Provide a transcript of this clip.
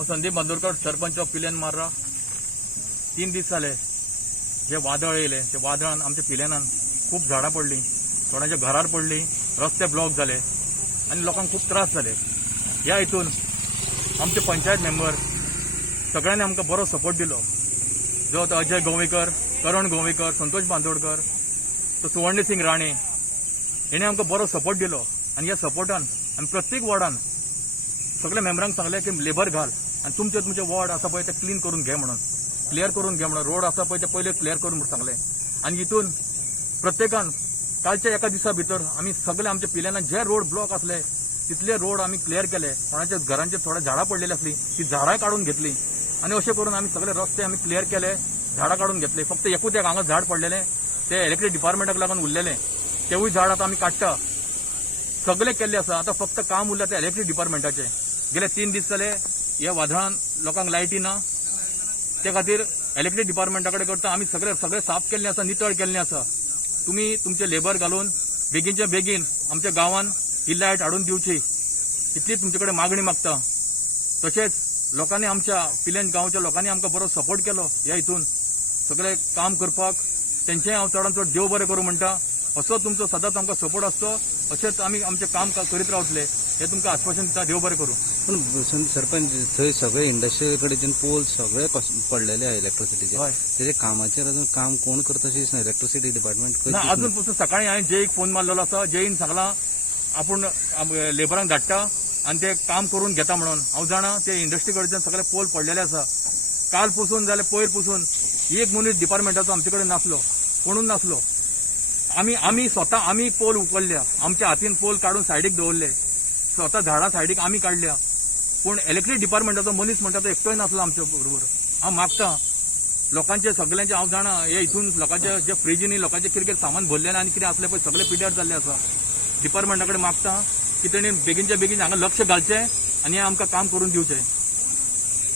Sandeep Bandodkar sarpanch of Pilerne मार्रा 3 दीस जाले जे वादळ येयले ते वादळान आमच्या पिलेनान खूप झाडां पडली, कोणाच्या घरार पडली, रस्ते ब्लॉक झाले आणि लोकांक खूप त्रास झाले। ह्या हितून आमचे पंचायत मेंबर सगळ्यांनी आमकां बरो सपोर्ट दिलो, जो तो अजय गोवेकर, करण गोवेकर, संतोष बांदोडकर, तो सुवर्ण सिंग राणे हेणे आमकां बरो सपोर्ट दिलो। आणि ह्या सपोर्टान आमी प्रत्येक वॉर्डान सगळ्या मेंबरांक सांगले की लेबर घाल आणि तुमचे वॉर्ड आसा पळय ते क्लीन करून घे म्हणून, क्लियर करून घे म्हणून, रोड आसा पळय ते पहिले क्लियर करून म्हणून सांगले। आणि हितून प्रत्येकान कालच्या एका दिसा भितर आमी सगळे आमच्या पिलेनान जे रोड ब्लॉक असले तितले रोड आमी क्लियर केले। कोणाच्या घरांचे थोडे झाडां पडलेली असली ती झाडां काढून घेतली आणि अशें करून आमी सगळे रस्ते आमी क्लियर केले, झाडां काढून घेतले। फक्त एकूच एक हांगा झाड पडलेले ते इलेक्ट्रीक डिपार्टमेंटाक लागून उरलेले, तेवूय झाड आतां आमी काडटा, सगळे केल्ले आसा। आता फक्त काम उरलें ते इलेक्ट्रीक डिपार्टमेंटाचे। गेले 3 दीस जाले ह्या वादळान लोकांक लायटी ना, ते खातीर इलेक्ट्रीक डिपार्टमेंटा कडेन करता आमी सगळे साफ केल्लें आसा, नितळ केल्लें आसा। तुमी तुमचे लेबर घालून बेगीनचे बेगीन आमच्या गांवांत ही लायट हाडून दिवची इतली तुमचे कडेन मागणी मागता। तशेंच लोकांनी आमच्या पिलेन गांवच्या लोकांनी आमकां बरो सपोर्ट केलो ह्या हितून सगळे काम करपाक, तेंचेय हांव चडांत चड देव बरें करूं म्हणटा। असो तुमचो सदांच आमकां सपोर्ट आसचो, अशेंच आमी आमचें काम करीत रावतले हे तुमकां आश्वासन दिता। देव बरें करूं। पण सरपंच थंय सगळे इंडस्ट्रियल कडेच्यान पोल सगळे पडलेले आहे इलेक्ट्रिसिटीचे, तेजे कामाचेर अजून काम कोण करता अशें दिसना इलेक्ट्रिसिटी डिपार्टमेंट। अजून पासून सकाळी हांवें जेईक फोन मारलेलो आसा, जेईन सांगलां आपूण लेबरांक धाडटा आनी ते काम करून घेता म्हणून। हांव जाणा ते इंडस्ट्री कडच्यान सगळे पोल पडलेले आसा, काल पुसून जाल्यार पयर पुसून एक मनीस डिपार्टमेंटाचो आमचे कडेन नासलो, कोणूच नासलो। आमी स्वता आमी पोल उखल्ल्या, आमच्या हातीन पोल काढून सायडीक दवरले, स्वता झाडां सायडीक आमी काडल्या, पूण इलेक्ट्रीक डिपार्टमेंटाचो मनीस म्हणटा तो एकटोय नासलो आमच्या बरोबर। हांव मागता लोकांचे सगळ्यांचे, हांव जाणा हे हितून लोकांचे जे फ्रिजींनी लोकांचे कितें सामान भरलेलें आनी कितें आसलें पळय सगळे पिड्यार जाल्ले आसा। डिपार्टमेंटा कडेन मागता की तेणी बेगीनचे बेगीन हांगा लक्ष घालचें आनी आमकां काम करून दिवचें।